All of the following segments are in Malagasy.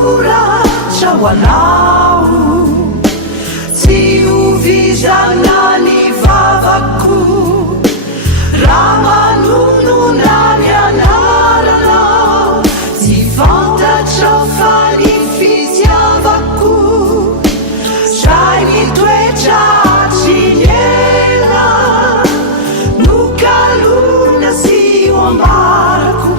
manoratra ho anao, tsy hovizana ny vavako, raha manonona ny anaranao, tsy fantatra fa ny fitiavako, zay mitoetra tsy ela, nokalona sy oambarako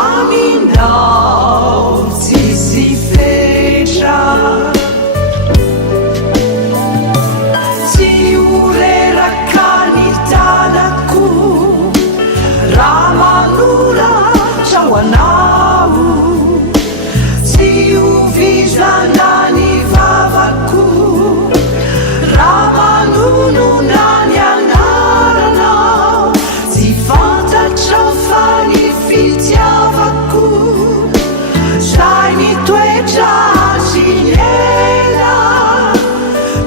aminao tsisy fetra, tsy oreraka ny tanako, raha manoratra ho anao, tsy hovizana ny vavako, raha manonona ny anaranao, tsy fantatra fa ny fitiavako, zay mitoetra tsy ela,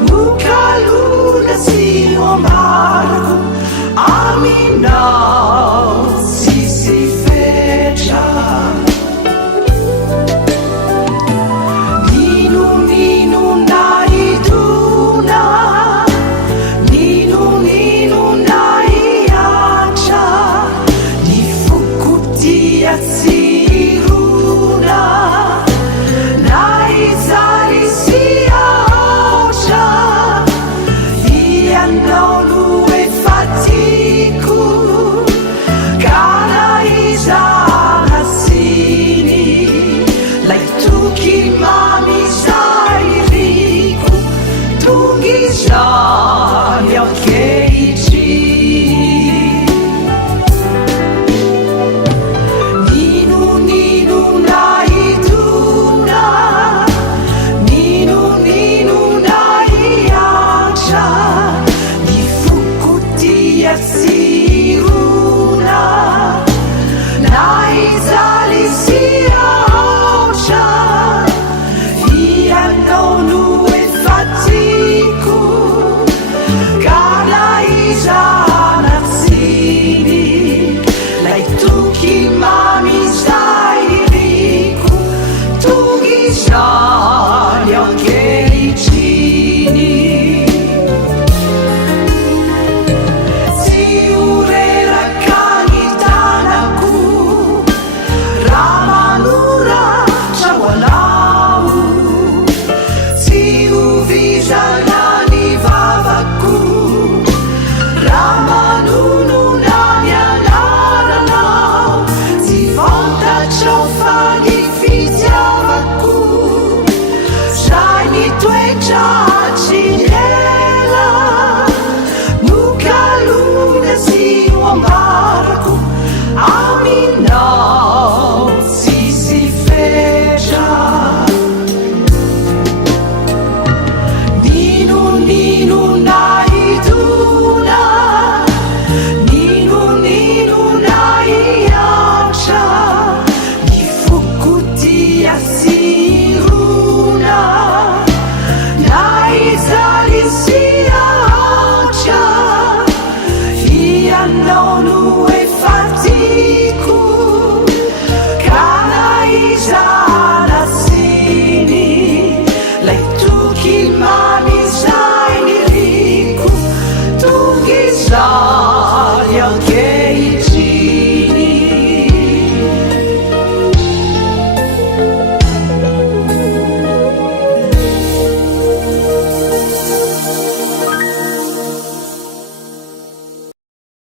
nokalona sy oambarako aminao tsisy fetra. Ninonina idona, ninonina iatra, ny fokotia tsirona, na izaly sy aotra, ianao no efa tiako, kana izana siny, lay toky mamizay riko, tonga izany ankehitriny. Ninonina idona, ninonina iatra, ny fokotia tsirona, na izaly sy aotra, ianao no efa tiako, kana izana siny, lay toky mamizay riko, tonga izany ankehitriny. Tsy oreraka ny tanako, raha manoratra ho anao, tsy hovizana ny vavako, raha manonona ny anaranao, tsy fantatra fa ny fitiavako, zay mitoetra tsy ela, nokalona sy oambarako aminao tsisy fetra. Ninonina idona, ninonina iatra, ny fokotia tsirona, na izaly sy aotra, ianao no efa tiako, kana izana siny, lay toky mami